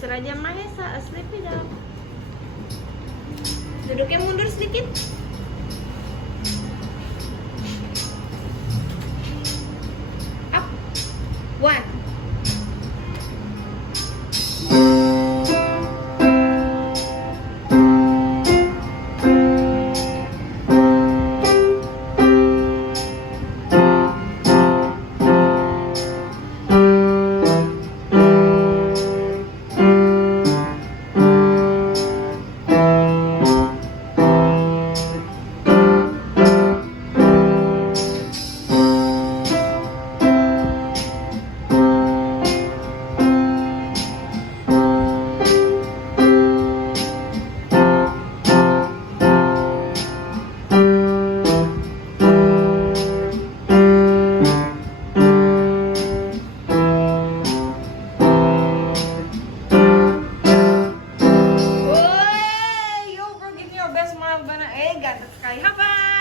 Agus Raja Mahesa, sleep it up. Duduknya mundur sedikit. Up. 1. Best smile ba na? Ganda sekali. High five!